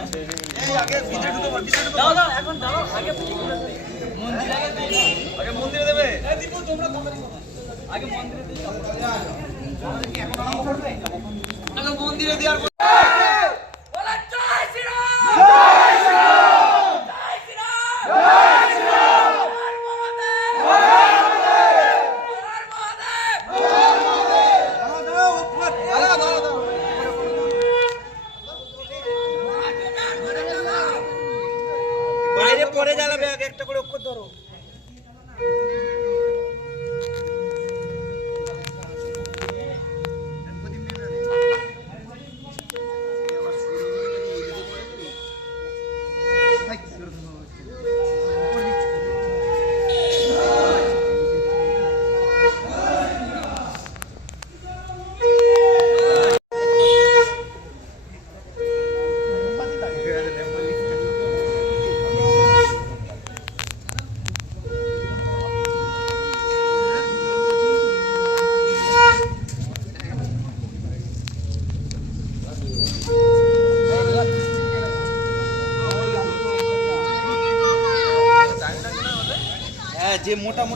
মন্দিরে আগে মন্দিরে দেবে। আগে মন্দিরে দিয়ে আগে মন্দিরে দেওয়ার পর বলা জয় শ্রীরাম জয় শ্রীরাম জয় শ্রীরাম জয় শ্রীরাম হর মহাদেব হর মহাদেব বাইরে পরে জ্বালাবে এক একটা করে অক্ষর ধরো।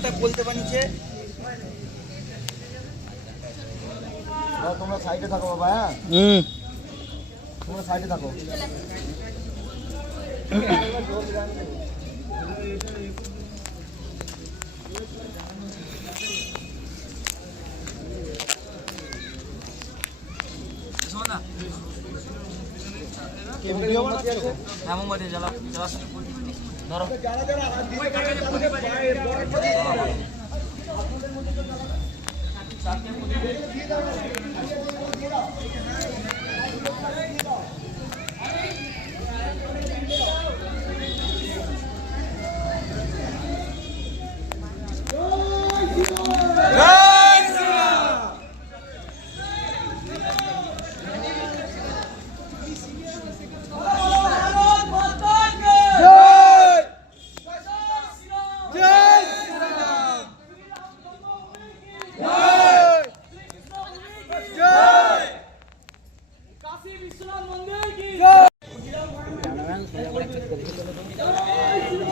মোটা বলতে বানিয়েছে তোমরা সাইডে থাকো বাবা হ্যাঁ? হুম। তোমরা সাইডে থাকো। কে ভিডিও বানাচ্ছে? হ্যাঁ মোমবাতি জ্বালাও জ্বালাও। ধরো।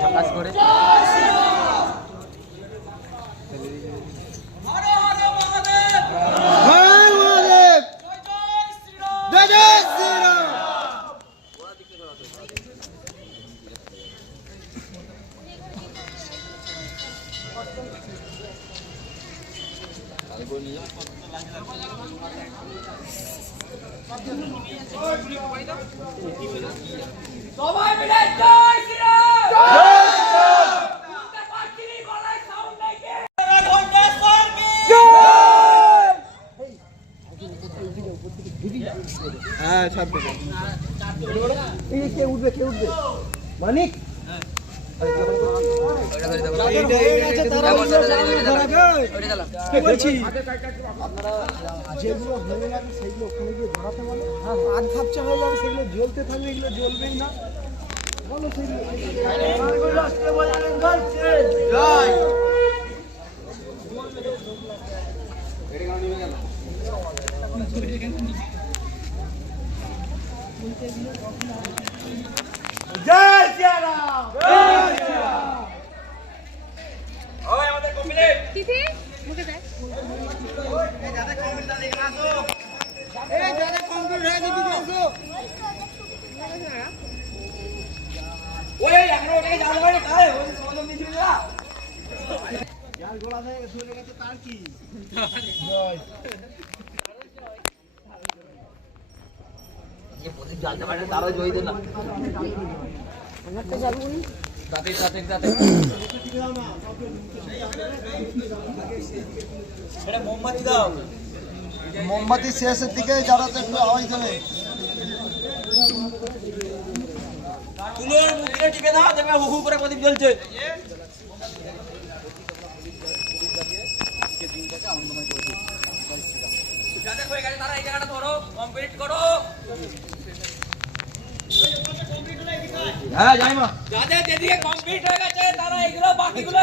আকাশ করে Algo ni. সবাই মিলে জয় শ্রীরাম! জয় হ্যাঁ এই কে উঠবে কে উঠবে? মানিক? এইটা যেগুলো সেগুলো ওখানে গিয়ে ধরাতে সেগুলো জ্বলতে থাকবে এগুলো জ্বলবেই না বলো শ্রীরাম ওই আমাদের কমপ্লিট তিথি মুখে তার কি? জয় জানতে পারে তারও জয় দিল না। তাতে তাতে তাতে এটা মোমবাতি দাও। মোমবাতি শেষের দিকে যারা তো একটু আওয়াজ দেবে। তুলোর মুখে টিপে দাও দেখবে হু হু করে প্রদীপ জ্বলছে। যাদের হয়ে গেছে তারা এই জায়গাটা ধরো কমপ্লিট করো। হ্যাঁ যাই মা। যাদের যেদিকে কমপ্লিট হয়ে গেছে তারা এগুলো বাকিগুলো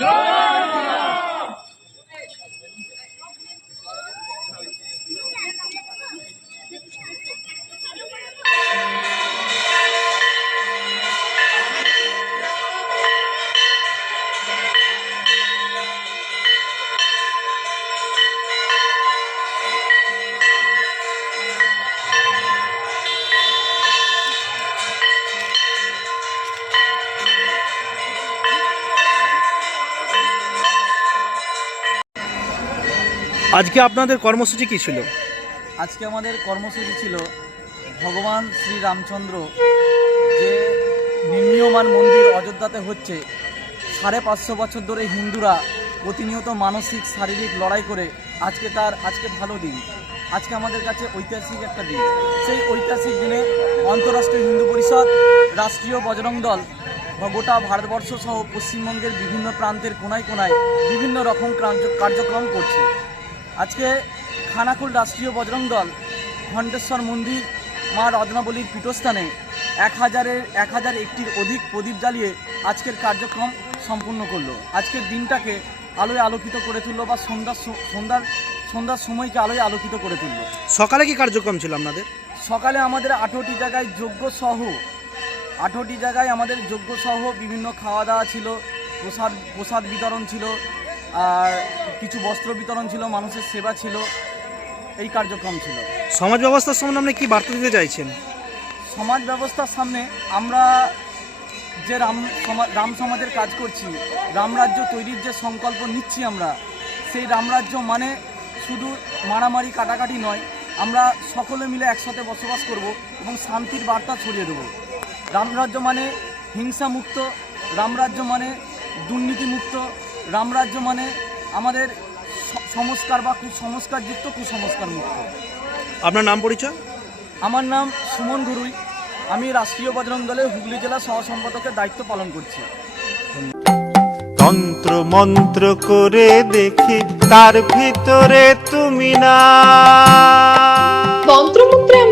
জয় আজকে আপনাদের কর্মসূচি কি ছিল? আজকে আমাদের কর্মসূচি ছিল ভগবান শ্রী রামচন্দ্র যে নির্মীয়মান মন্দির অযোধ্যাতে হচ্ছে, সাড়ে পাঁচশো বছর ধরে হিন্দুরা প্রতিনিয়ত মানসিক, শারীরিক লড়াই করে আজকে তার, আজকে ভালো দিন। আজকে আমাদের কাছে ঐতিহাসিক একটা দিন। সেই ঐতিহাসিক দিনে আন্তঃরাষ্ট্রীয় হিন্দু পরিষদ, রাষ্ট্রীয় বজরং দল বা গোটা ভারতবর্ষ সহ পশ্চিমবঙ্গের বিভিন্ন প্রান্তের কোনায় কোনায় বিভিন্ন রকম কার্যক্রম করছে। আজকে খানাকুল রাষ্ট্রীয় বজরং দল ঘণ্টেশ্বর মন্দির মা রত্নাবলীর পীঠস্থানে এক হাজারের এক হাজার একটির অধিক প্রদীপ জ্বালিয়ে আজকের কার্যক্রম সম্পূর্ণ করল। আজকের দিনটাকে আলোয় আলোকিত করে তুললো বা সন্ধ্যার সন্ধ্যার সন্ধ্যার সময়কে আলোয় আলোকিত করে তুললো। সকালে কি কার্যক্রম ছিল আপনাদের? সকালে আমাদের আঠেরোটি জায়গায় যোগ্য সহ আঠেরোটি জায়গায় আমাদের যোগ্য সহ বিভিন্ন খাওয়া দাওয়া ছিল প্রসাদ প্রসাদ বিতরণ ছিল আর কিছু বস্ত্র বিতরণ ছিল মানুষের সেবা ছিল এই কার্যক্রম ছিল। সমাজ ব্যবস্থার সম্বন্ধে আপনি কি বার্তা দিতে চাইছেন? সমাজ ব্যবস্থার সামনে আমরা যে রাম সমা- রাম সমাজের কাজ করছি রামরাজ্য তৈরির যে সংকল্প নিচ্ছি আমরা সেই রামরাজ্য মানে শুধু মারামারি কাটাকাটি নয় আমরা সকলে মিলে একসাথে বসবাস করব এবং শান্তির বার্তা ছড়িয়ে দেব। রামরাজ্য মানে হিংসা মুক্ত রামরাজ্য মানে দুর্নীতিমুক্ত রামরাজ্য মানে আমাদের সংস্কার বা কুসংস্কারযুক্ত কুসংস্কার মুক্ত। আপনার নাম পরিচয়? আমার নাম সুমন গুরুই আমি রাষ্ট্রীয় বজরং দলের হুগলি জেলা সহ সম্পাদকের দায়িত্ব পালন করছি। তন্ত্র মন্ত্র করে দেখি তার ভিতরে তুমি না। তন্ত্রমন্ত্রে